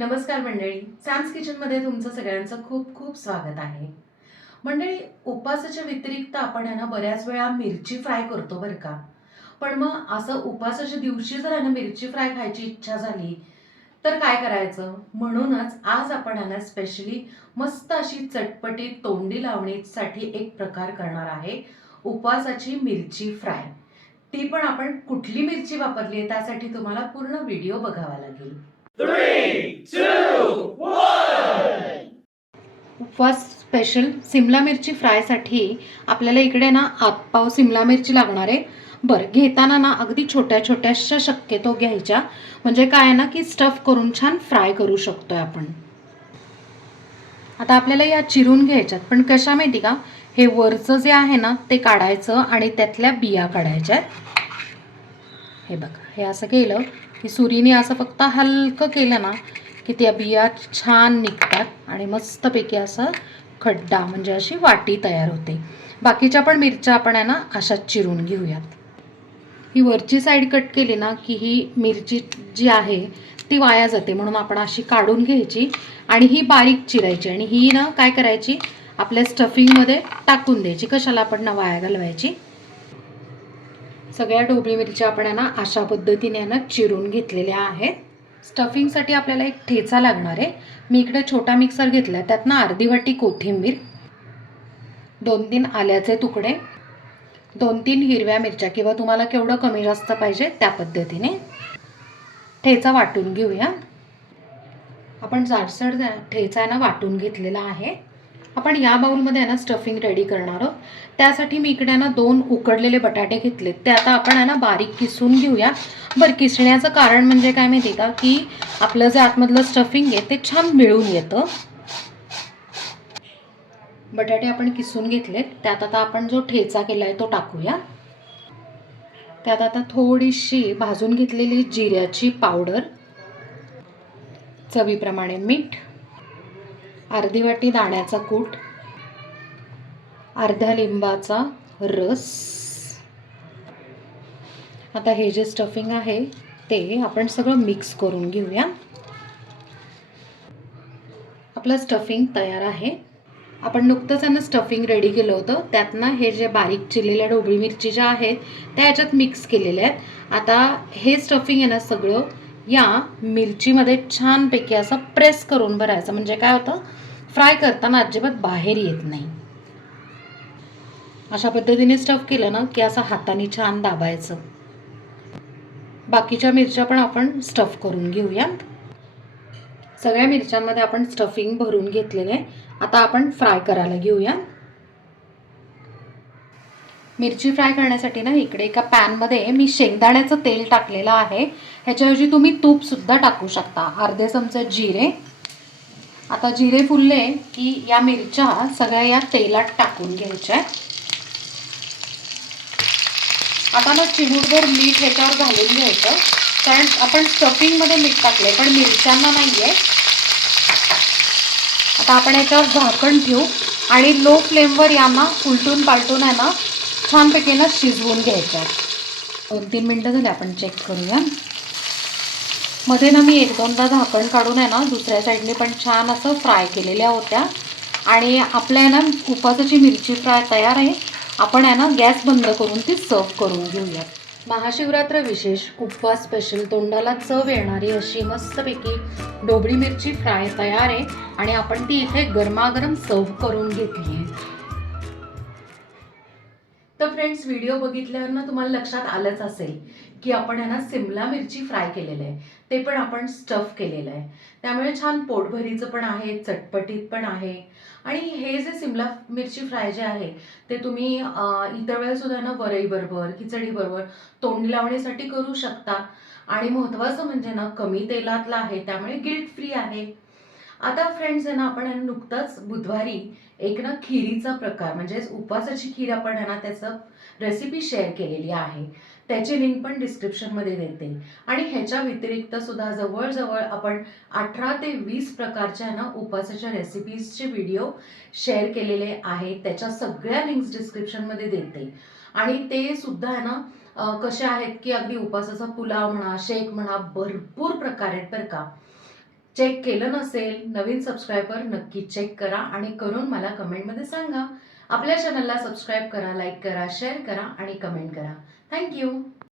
नमस्कार मंडळी, सॅम्स किचनमध्ये तुमचं सगळ्यांचं खूप खूप स्वागत आहे. मंडळी, उपवासाच्या व्यतिरिक्त आपण आहे ना बऱ्याच वेळा मिरची फ्राय करतो बरं का. पण मग असं उपवासाच्या दिवशी जर आहे ना मिरची फ्राय खायची इच्छा झाली तर काय करायचं? म्हणूनच आज आपण आहे ना स्पेशली मस्त अशी चटपटीत तोंडी लावणीसाठी एक प्रकार करणार आहे, उपवासाची मिरची फ्राय. ती पण आपण कुठली मिरची वापरली आहे त्यासाठी तुम्हाला पूर्ण व्हिडिओ बघावा लागेल. 3, 2, 1. उपवास स्पेशल सिमला मिरची फ्रायसाठी आपल्याला इकडे ना हातपाव सिमला मिरची लागणार आहे. बरं, घेताना ना अगदी छोट्या छोट्याशा शक्यतो घ्यायच्या, म्हणजे काय आहे ना की स्टफ करून छान फ्राय करू शकतोय आपण. आता आपल्याला या चिरून घ्यायच्यात, पण कशा माहिती का, हे वरचं जे आहे ना ते काढायचं आणि त्यातल्या बिया काढायच्या. हे बघा, हे असं केलं की सुरीने असं फक्त हलकं केलं ना की त्या बिया छान निघतात आणि मस्तपैकी असं खड्डा म्हणजे अशी वाटी तयार होते. बाकीच्या पण मिरच्या आपण आहे ना अशाच चिरून घेऊयात. ही वरची साईड कट केली ना की ही मिरची जी आहे ती वाया जाते, म्हणून आपण अशी काढून घ्यायची आणि ही बारीक चिरायची आणि ही ना काय करायची, आपल्या स्टफिंगमध्ये टाकून द्यायची. कशाला आपण ना वाया घालवायची. सगळ्या ढोबळी मिरच्या आपण आहे ना अशा पद्धतीने ना चिरून घेतलेल्या आहेत. स्टफिंगसाठी आपल्याला एक ठेचा लागणार आहे. मी इकडे छोटा मिक्सर घेतला आहे, त्यात ना अर्धी वाटी कोथिंबीर, 2-3 आल्याचे तुकडे, 2-3 हिरव्या मिरच्या किंवा तुम्हाला केवढं कमी जास्त पाहिजे त्या पद्धतीने ठेचा वाटून घेऊया. आपण जाडसर ठेचा ना वाटून घेतलेला आहे. आपण या बाउलमध्ये ना स्टफिंग रेडी करणार आहोत. त्यासाठी मी इकडे ना 2 उकडलेले बटाटे घेतले, ते आता आपण आहे ना बारीक किसून घेऊया. बरं, किसण्याचं कारण म्हणजे काय माहिती का, की आपलं जे आतमधलं स्टफिंग आहे ते छान मिळून येतं. बटाटे आपण किसून घेतलेत, त्यात आता आपण जो ठेचा केला आहे तो टाकूया. त्यात आता थोडीशी भाजून घेतलेली जिऱ्याची पावडर, चवीप्रमाणे मीठ, अर्धी वाटी दाण्याचा कूट, अर्ध्या लिंबाचा रस. आता हे जे स्टफिंग आहे ते आपण सगळं मिक्स करून घेऊया. आपलं स्टफिंग तयार आहे. आपण नुकतंच ना स्टफिंग रेडी केलं होतं, त्यात ना हे जे बारीक चिरलेल्या ढोबळी मिरची ज्या आहेत त्या याच्यात मिक्स केलेल्या आहेत. आता हे स्टफिंग आहे ना सगळं या मिरचीमध्ये छानपैकी असं प्रेस करून भरायचं, म्हणजे काय होतं, फ्राय करताना अजिबात बाहेर येत नाही. अशा पद्धतीने स्टफ केलं ना की असं हाताने छान दाबायचं. बाकीच्या मिरच्या पण आपण स्टफ करून घेऊया. सगळ्या मिरच्यांमध्ये आपण स्टफिंग भरून घेतलेलं आहे. आता आपण फ्राय करायला घेऊया. मिरची फ्राय करण्यासाठी ना इकडे एका पॅनमध्ये मी शेंगदाण्याचं तेल टाकलेलं आहे. ह्याच्याऐवजी तुम्ही तूपसुद्धा टाकू शकता. अर्धे चमचे जिरे. आता जिरे फुलले की या मिरच्या सगळ्या या तेलात टाकून घ्यायच्या. आता ना चिमूटभर मीठ ह्याच्यावर घालून घ्यायचं, कारण आपण स्टफिंगमध्ये मीठ टाकले पण मिरच्यांना नाही आहे. आता आपण याच्यावर झाकण ठेवू आणि लो फ्लेमवर यांना उलटून पालटून आहे ना छानपैकी ना शिजवून घ्यायचं. 2-3 मिनटं झाले, आपण चेक करूया. मध्ये ना मी 1-2दा झाकण काढून आहे ना दुसऱ्या साईडने पण छान असं फ्राय केलेल्या होत्या. आणि आपल्या ना उपवासाची मिरची फ्राय तयार आहे. आपण आहे ना गॅस बंद करून ती सर्व करून घेऊया. महाशिवरात्र विशेष उपवास स्पेशल तोंडाला चव येणारी अशी मस्तपैकी ढोबळी मिरची फ्राय तयार आहे आणि आपण ती इथे गरमागरम सर्व करून घेतली आहे. तर फ्रेंड्स, व्हिडिओ बघितल्यावर ना तुम्हाला लक्षात आलंच असेल की आपण आहे ना सिमला मिरची फ्राय केलेलं आहे, ते पण आपण स्टफ केलेलं आहे. त्यामुळे छान पोटभरीचं पण आहे, चटपटीत पण आहे. आणि हे जे सिमला मिरची फ्राय जे आहे ते तुम्ही इतर वेळेस सुद्धा ना वरईबरोबर, खिचडीबरोबर तोंडी लावण्यासाठी करू शकता. आणि महत्त्वाचं म्हणजे ना कमी तेलातलं आहे, त्यामुळे गिल्ट फ्री आहे. आता फ्रेंड्स आहे ना, आपण नुकताच बुधवारी एक ना खिरीचा प्रकार म्हणजेच उपवासाची खीर आपण आहे ना त्याचं रेसिपी शेअर केलेली आहे. त्याची लिंक पण डिस्क्रिप्शनमध्ये देते. आणि ह्याच्या व्यतिरिक्त सुद्धा जवळजवळ आपण 18 ते 20 प्रकारच्या ना उपवासाच्या रेसिपीजचे व्हिडिओ शेअर केलेले आहेत. त्याच्या सगळ्या लिंक्स डिस्क्रिप्शनमध्ये देते. आणि ते सुद्धा आहे ना कसे आहेत की अगदी उपवासाचा पुलाव म्हणा, शेक म्हणा, भरपूर प्रकार आहेत बरं का. चेक केलं नसेल, नवीन सबस्क्रायबर नक्की चेक करा आणि करून मला कमेंटमध्ये सांगा. आपल्या चॅनलला सबस्क्राईब करा, लाईक करा, शेअर करा आणि कमेंट करा. थँक्यू.